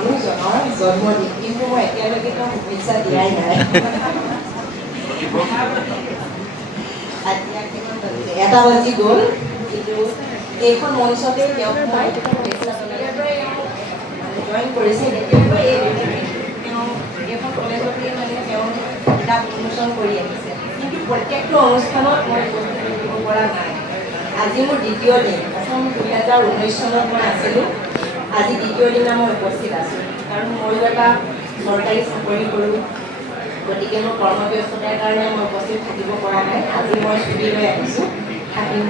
মানুহজনৰ জন্মদিন, কিন্তু মই এতিয়ালৈকে তেওঁ শুভেচ্ছা দিয়াই নাই। এটা বাজি গ'ল, কিন্তু এইখন মঞ্চতে তেওঁক মই জইন কৰিছে। তেতিয়াৰ পৰা তেওঁ এইখন কলেজতে মানে তেওঁ কিতাপ উন্মোচন কৰি আহিছে, কিন্তু প্ৰত্যেকটো অনুষ্ঠানত মই উপস্থিত থাকিব পৰা নাই। আজি মোৰ দ্বিতীয় দিন। প্ৰথম 2019 চনত মই আছিলোঁ, আজি দ্বিতীয় দিনা মই উপস্থিত আছোঁ। কাৰণ ময়ো এটা চৰকাৰী চাকৰি কৰোঁ, গতিকে মোৰ কৰ্মব্যস্ততাৰ কাৰণে মই উপস্থিত থাকিব পৰা নাই। আজি মই ছুটি লৈ আহিছোঁ, থাকিম।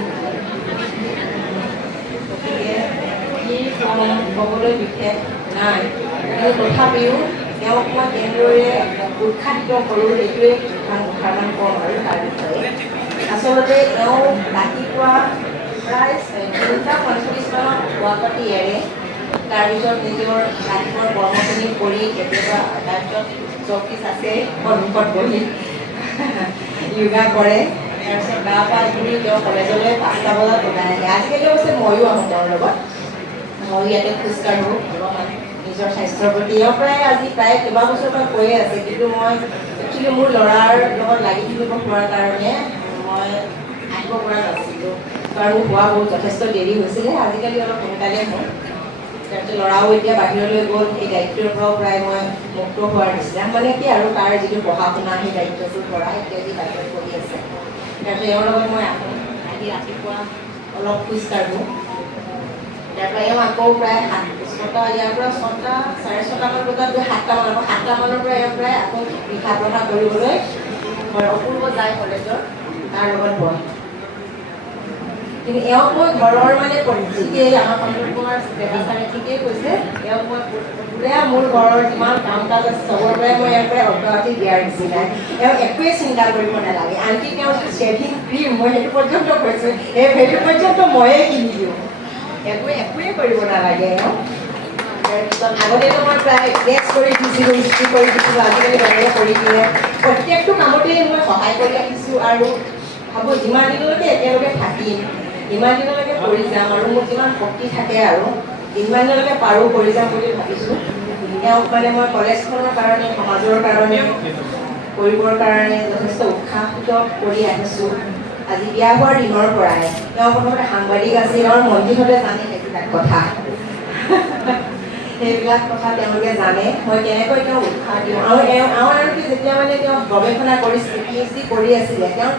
গতিকে কি ক'বলৈ বিশেষ নাই, কিন্তু তথাপিও তেওঁক মই কেনেদৰে উৎসাহিত কৰোঁ সেইটোৱে দুষাৰমান ক'ম আৰু তাৰ বিষয়ে। আচলতে তেওঁ ৰাতিপুৱা প্ৰায় 3:45 মানত শুৱা পাতি এৰে, তাৰপিছত নিজৰ ৰাতিপুৱাৰ কৰ্মখিনি কৰি কেতিয়াবা তাৰপিছত চৌকিছ আছে সন্মুখত বহি য়োগা কৰে। তাৰপিছত গা পা ধুই তেওঁ কলেজলৈ 5টা বজাত ওলাই আহে। আজিকালি অৱশ্যে ময়ো আহোঁ তেওঁৰ লগত, ময়ো ইয়াতে খোজকাঢ়োঁ অলপমান নিজৰ স্বাস্থ্যৰ প্ৰতি। ইয়াৰ পৰাই আজি প্ৰায় কেইবাবছৰৰ পৰা কৈয়ে আছে, কিন্তু মই একচুৱেলি মোৰ ল'ৰাৰ লগত লাগি থাকিব পৰাৰ কাৰণে মই আহিব পৰা নাছিলোঁ, কাৰণ মোৰ খোৱা বহুত যথেষ্ট দেৰি হৈছিলে। আজিকালি অলপ সোনকালে হয়। তাৰপিছত ল'ৰাও এতিয়া বাহিৰলৈ গ'ল, সেই দায়িত্বৰ পৰাও প্ৰায় মই মুক্ত হোৱাৰ নিচিনা, মানে কি আৰু তাৰ যিটো পঢ়া শুনা সেই দায়িত্বটোৰ পৰা এতিয়া যি বাহিৰত পঢ়ি আছে। তাৰপিছত এওঁৰ লগত মই আহোঁ, আহি ৰাতিপুৱা অলপ খোজ কাঢ়োঁ। তাৰপৰা এওঁ আকৌ প্ৰায় 6টা, ইয়াৰ পৰা 6টা 6:30মান বজাত গৈ 7টা মানৰ পৰা 7টা মানৰ পৰা এওঁ প্ৰায় আকৌ লিখা পঢ়া কৰিবলৈ অপূৰ্ব যায় কলেজৰ, তাৰ লগত বহে। কিন্তু এওঁক মই ঘৰৰ মানে ঠিকেই, আমাৰ সন্তোষ কুমাৰ ছাৰে ঠিকেই কৈছে, এওঁক মই পুৰা মোৰ ঘৰৰ যিমান কাম কাজ আছে চবৰ পৰাই মই ইয়াৰ পৰাই অব্যাহতি দিয়াৰ নিচিনাই। এওঁ একোৱেই চিন্তা কৰিব নালাগে। আনকি তেওঁ যদি শ্বেভিং ক্ৰীম, মই সেইটো পৰ্যন্ত কৈছোঁ, সেইটো পৰ্যন্ত ময়ে কিনি দিওঁ। একোৱেই কৰিব নালাগে এওঁ। তাৰপিছত আগতেতো মই প্ৰায় গেছ কৰি দিছিলোঁ, ইস্ত্ৰি কৰি দিছিলোঁ, আজিকালি বেলেগে কৰি দিয়ে। প্ৰত্যেকটো কামতেই মই সহায় কৰি আহিছোঁ আৰু ভাবোঁ যিমান দিনলৈকে একেলগে থাকিম, ইমান দিনলৈকে কৰি যাম আৰু মোৰ যিমান শক্তি থাকে আৰু ইমান দিনলৈকে পাৰোঁ কৰি যাম বুলি ভাবিছোঁ। তেওঁক মানে মই কলেজখনৰ কাৰণে, সমাজৰ কাৰণে, কৰিবৰ কাৰণে যথেষ্ট উৎসাহিত কৰি আহিছোঁ। আজি বিয়া হোৱাৰ দিনৰ পৰাই তেওঁ প্ৰথমতে সাংবাদিক আছিল, আৰু মন্ত্ৰীহঁতে জানে সেইবিলাক কথা। সেইবিলাক কথা তেওঁলোকে জানে, মই কেনেকৈ তেওঁক উৎসাহ দিওঁ। আৰু যেতিয়া মানে তেওঁ গৱেষণা কৰিছিলে, PhD কৰি আছিলে, তেওঁ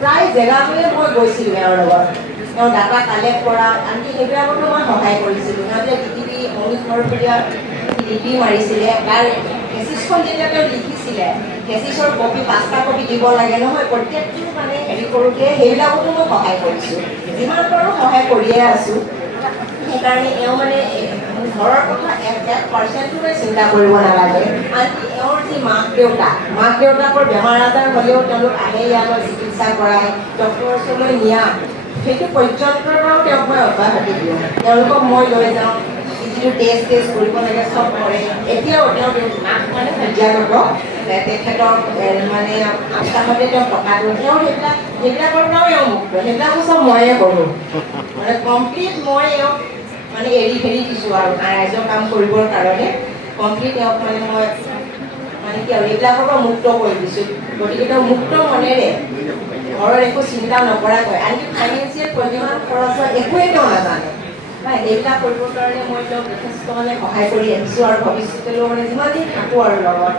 প্ৰায় জেগালৈ মই গৈছিলোঁ এওঁৰ লগত। তেওঁ ডাটা কালেক্ট কৰা, আনকি সেইবিলাকতো মই সহায় কৰিছিলোঁ। সিহঁতে পৃথিৱী অনুসৰপৰীয়া লিপি মাৰিছিলে, তাৰ থেচিছখন যেতিয়া তেওঁ লিখিছিলে, থেচিছৰ কপি 5টা কপি দিব লাগে নহয়, প্ৰত্যেকটো মানে হেৰি কৰোঁতে সেইবিলাকতো মই সহায় কৰিছোঁ। যিমান পাৰোঁ সহায় কৰিয়ে আছোঁ। সেইকাৰণে এওঁ মানে ঘৰৰ কথা 1% মই চিন্তা কৰিব নালাগে। আনকি এওঁৰ যি মাক দেউতাকৰ বেমাৰ আজাৰ হ'লেও তেওঁলোক আহে ইয়ালৈ চিকিৎসা কৰায়, ডক্টৰৰ ওচৰলৈ নিয়া, সেইটো পৰ্যন্তৰ পৰাও তেওঁক মই অব্যাহতি দিওঁ। তেওঁলোকক মই লৈ যাওঁ, যিটো টেষ্ট কৰিব লাগে চব কৰে। এতিয়াও তেওঁ মাক মানে পৰ্যায়ত তেখেতক মানে আস্থামতে তেওঁ টকা দিওঁ, তেওঁ সেইবিলাকৰ পৰাও এওঁ মুক্ত। সেইবিলাকো চব ময়ে কৰোঁ, মানে কমপ্লিট মই এওঁক মানে এৰি দিছোঁ আৰু ৰাইজৰ কাম কৰিবৰ কাৰণে কমপ্লিট এওঁক মানে মই মানে কি আৰু এইবিলাকৰ পৰা মুক্ত কৰি দিছোঁ। গতিকে তেওঁ মুক্ত মনেৰে ঘৰৰ একো চিন্তা নকৰাকৈ, আনকি ফাইনেন্সিয়েল কিমান খৰচ হয় একোৱেই তেওঁ নাজানে। এইবিলাক কৰিবৰ কাৰণে মই তেওঁক যথেষ্ট মানে সহায় কৰি আহিছোঁ, আৰু ভৱিষ্যতেও মানে যিমান দিন থাকোঁ আৰু লগত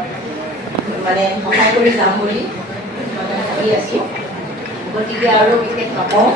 মানে সহায় কৰি যাম বুলি মানে ভাবি আছোঁ। গতিকে আৰু বিশেষ নকওঁ।